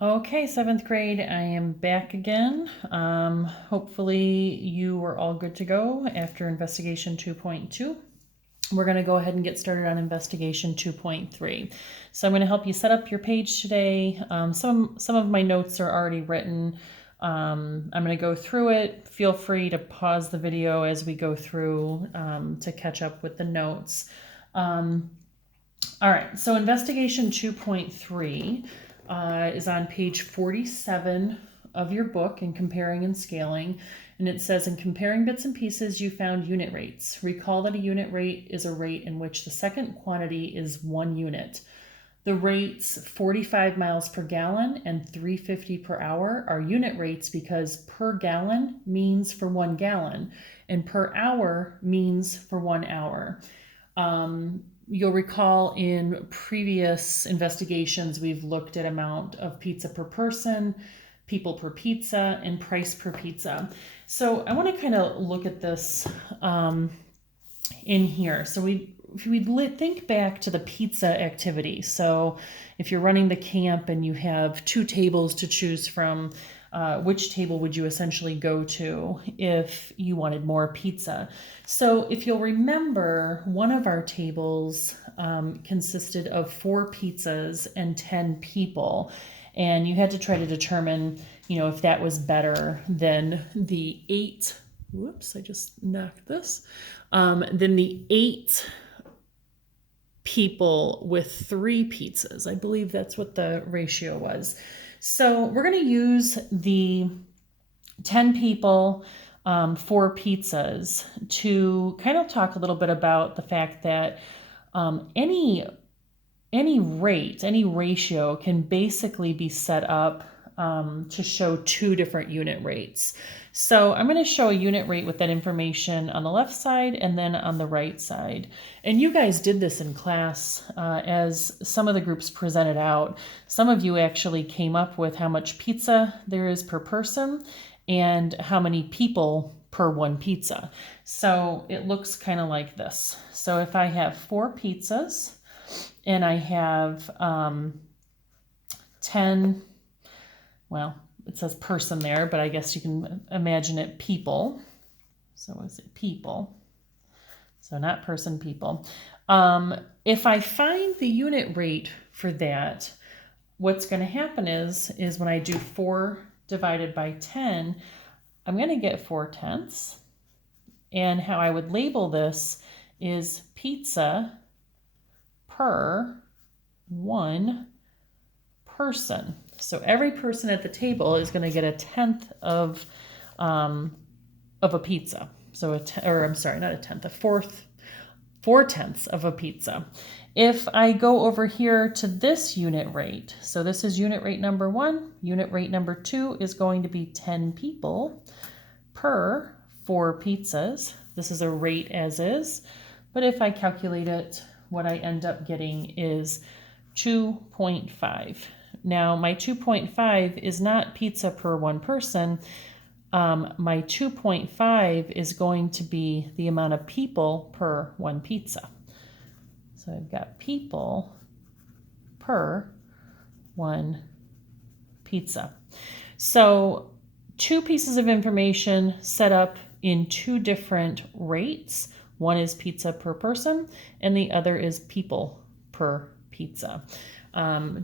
Okay, seventh grade, I am back again. Hopefully you were all good to go after investigation 2.2. We're going to go ahead and get started on investigation 2.3. So I'm going to help you set up your page today. Some of my notes are already written. I'm going to go through it. Feel free to pause the video as we go through to catch up with the notes. All right, so investigation 2.3 is on page 47 of your book in Comparing and Scaling. And it says, in comparing bits and pieces, you found unit rates. Recall that a unit rate is a rate in which the second quantity is 1 unit. The rates 45 miles per gallon and 350 per hour are unit rates because per gallon means for 1 gallon and per hour means for 1 hour. You'll recall in previous investigations, we've looked at amount of pizza per person, people per pizza, and price per pizza. So I want to kind of look at this in here. So if we think back to the pizza activity. So if you're running the camp and you have 2 tables to choose from, which table would you essentially go to if you wanted more pizza? So if you'll remember, one of our tables consisted of 4 pizzas and 10 people. And you had to try to determine, if that was better than the 8, whoops, I just knocked this, than the 8 people with 3 pizzas. I believe that's what the ratio was. So we're going to use the 10 people, 4 pizzas to kind of talk a little bit about the fact that any rate, any ratio can basically be set up to show 2 different unit rates. So I'm going to show a unit rate with that information on the left side and then on the right side. And you guys did this in class as some of the groups presented out. Some of you actually came up with how much pizza there is per person and how many people per 1 pizza. So it looks kind of like this. So if I have 4 pizzas and I have 10, well, it says person there, but I guess you can imagine it people. So is it people? So not person, people. If I find the unit rate for that, what's going to happen is when I do 4 divided by 10, I'm going to get 4/10. And how I would label this is pizza per 1 person. So every person at the table is going to get 1/10 of a pizza. So I'm sorry, not 1/10, 4/10 of a pizza. If I go over here to this unit rate, so this is unit rate number 1, unit rate number 2 is going to be 10 people per 4 pizzas. This is a rate as is, but if I calculate it, what I end up getting is 2.5. Now, my 2.5 is not pizza per 1 person. My 2.5 is going to be the amount of people per 1 pizza. So I've got people per 1 pizza. So 2 pieces of information set up in 2 different rates. One is pizza per person, and the other is people per pizza.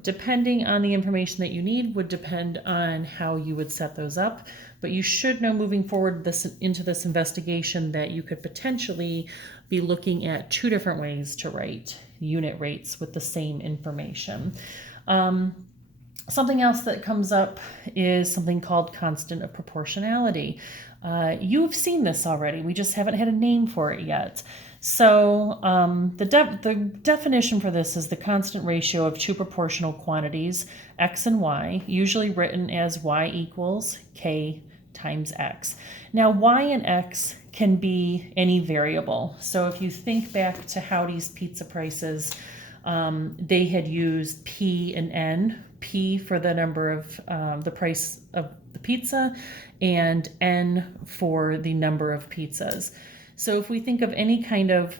Depending on the information that you need would depend on how you would set those up, but you should know moving forward into this investigation that you could potentially be looking at 2 different ways to write unit rates with the same information. Something else that comes up is something called constant of proportionality. You've seen this already. We just haven't had a name for it yet. So the definition for this is the constant ratio of 2 proportional quantities, x and y, usually written as y equals k times x. Now, y and x can be any variable. So if you think back to Howdy's pizza prices, they had used P and N, P for the number of the price of the pizza and N for the number of pizzas. So if we think of any kind of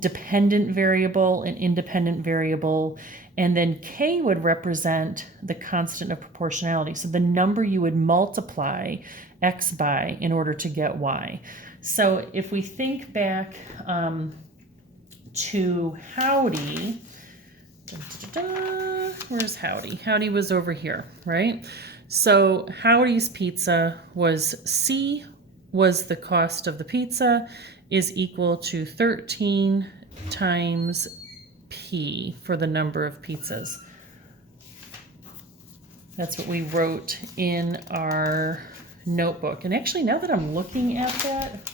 dependent variable, an independent variable, and then K would represent the constant of proportionality. So the number you would multiply X by in order to get Y. So if we think back to Howdy, where's Howdy? Howdy was over here, right? So Howdy's pizza was C was the cost of the pizza is equal to 13 times P for the number of pizzas. That's what we wrote in our notebook. And actually, now that I'm looking at that,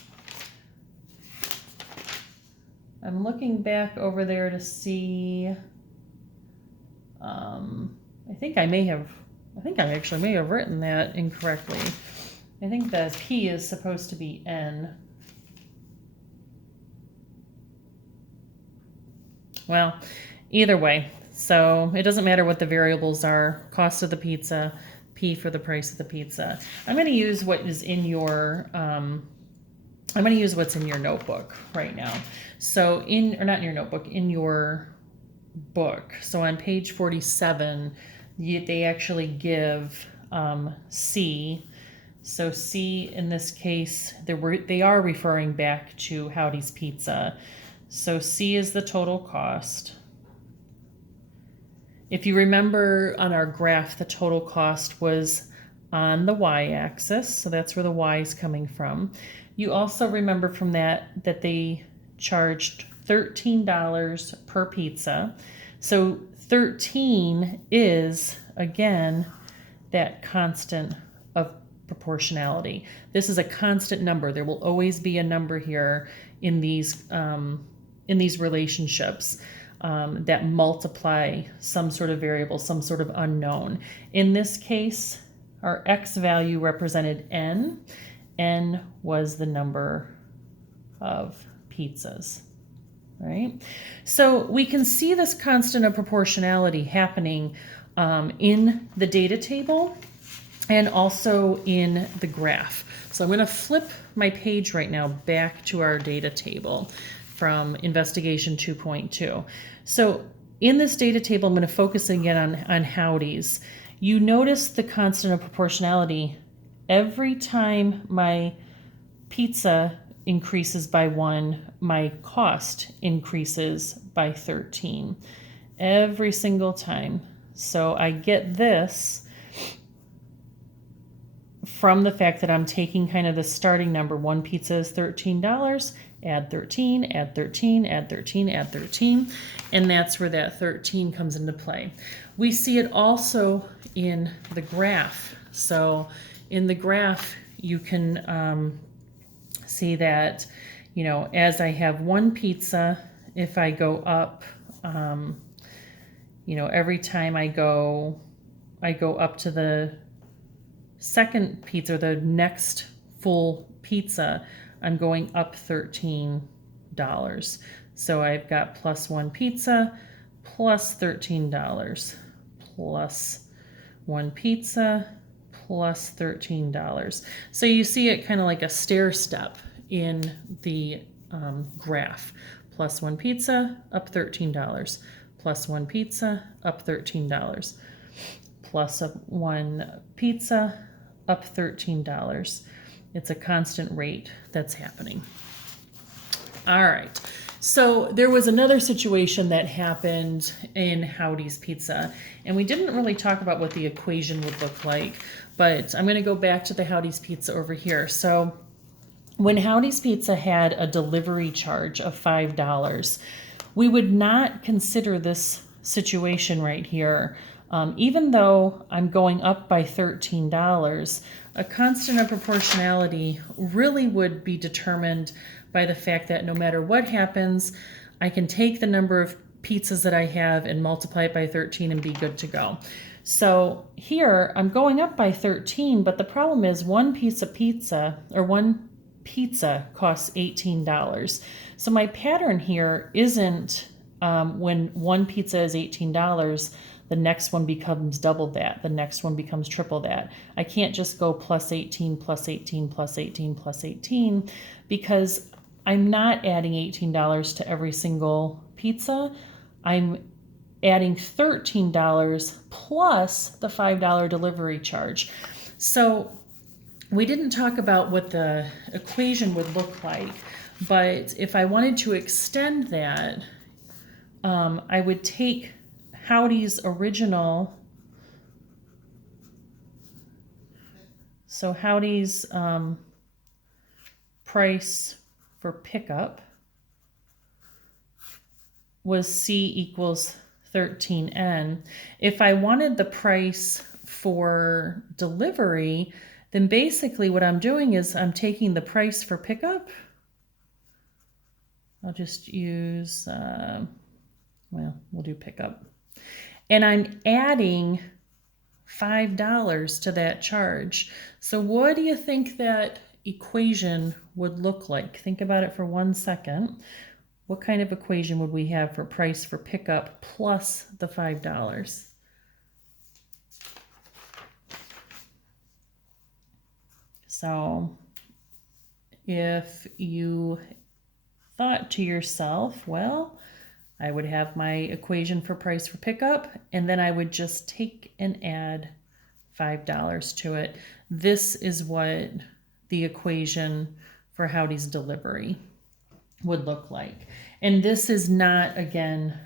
I'm looking back over there to see, I think I actually may have written that incorrectly. I think the P is supposed to be N. Well, either way, so it doesn't matter what the variables are, cost of the pizza, P for the price of the pizza. I'm going to use what is in your, I'm going to use what's in your notebook right now. So or not in your notebook, in your book. So on page 47, they actually give C. So C in this case, they are referring back to Howdy's Pizza. So C is the total cost. If you remember on our graph, the total cost was on the y-axis, so that's where the y is coming from. You also remember from that they charged $13 per pizza. So 13 is, again, that constant of proportionality. This is a constant number. There will always be a number here in these relationships that multiply some sort of variable, some sort of unknown. In this case, our X value represented N. N was the number of pizzas, right? So we can see this constant of proportionality happening in the data table and also in the graph. So I'm going to flip my page right now back to our data table from Investigation 2.2. So in this data table, I'm going to focus again on Howdy's. You notice the constant of proportionality. Every time my pizza increases by 1, my cost increases by 13. Every single time. So I get this from the fact that I'm taking kind of the starting number. One pizza is $13, add 13, add 13, add 13, add 13, and that's where that 13 comes into play. We see it also in the graph. So in the graph, you can see that, you know, as I have one pizza, if I go up, you know, every time I go up to the second pizza, the next full pizza, I'm going up $13. So I've got plus one pizza, plus $13, plus one pizza, plus $13. So you see it kind of like a stair step in the graph. Plus one pizza, up $13. Plus one pizza, up $13. Plus one pizza, up $13. It's a constant rate that's happening. All right. So there was another situation that happened in Howdy's Pizza, and we didn't really talk about what the equation would look like, but I'm going to go back to the Howdy's Pizza over here. So when Howdy's Pizza had a delivery charge of $5, we would not consider this situation right here. Even though I'm going up by $13, a constant of proportionality really would be determined by the fact that no matter what happens, I can take the number of pizzas that I have and multiply it by 13 and be good to go. So here I'm going up by 13, but the problem is one pizza costs $18. So my pattern here isn't when one pizza is $18, the next one becomes double that. The next one becomes triple that. I can't just go plus 18, plus 18, plus 18, plus 18, because I'm not adding $18 to every single pizza. I'm adding $13 plus the $5 delivery charge. So we didn't talk about what the equation would look like, but if I wanted to extend that, I would take Howdy's original. So Howdy's price for pickup was C equals 13N. If I wanted the price for delivery, then basically what I'm doing is I'm taking the price for pickup. I'll just use, well, we'll do pickup. And I'm adding $5 to that charge. So what do you think that equation would look like? Think about it for 1 second. What kind of equation would we have for price for pickup plus the $5? So if you thought to yourself, well, I would have my equation for price for pickup, and then I would just take and add $5 to it. This is what the equation for Howdy's delivery would look like. And this is not, again,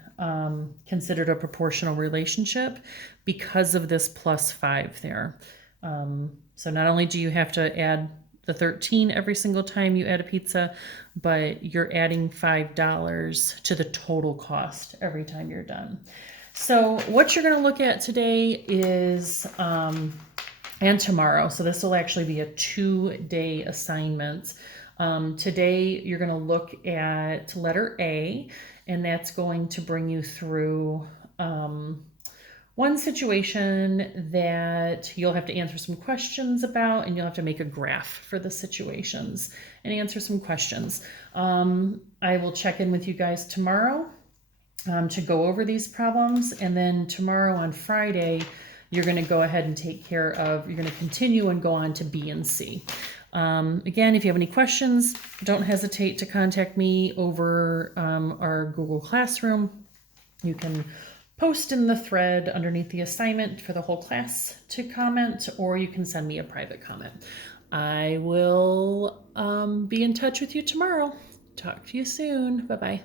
considered a proportional relationship because of this plus 5 there. So not only do you have to add the 13 every single time you add a pizza, but you're adding $5 to the total cost every time you're done. So what you're going to look at today is, and tomorrow, so this will actually be a 2-day assignment. Today you're going to look at letter A, and that's going to bring you through one situation that you'll have to answer some questions about, and you'll have to make a graph for the situations and answer some questions. I will check in with you guys tomorrow to go over these problems, and then tomorrow on Friday, you're going to go ahead and take care of, you're going to continue and go on to B and C. Again, if you have any questions, don't hesitate to contact me over our Google Classroom. You can post in the thread underneath the assignment for the whole class to comment, or you can send me a private comment. I will be in touch with you tomorrow. Talk to you soon. Bye-bye.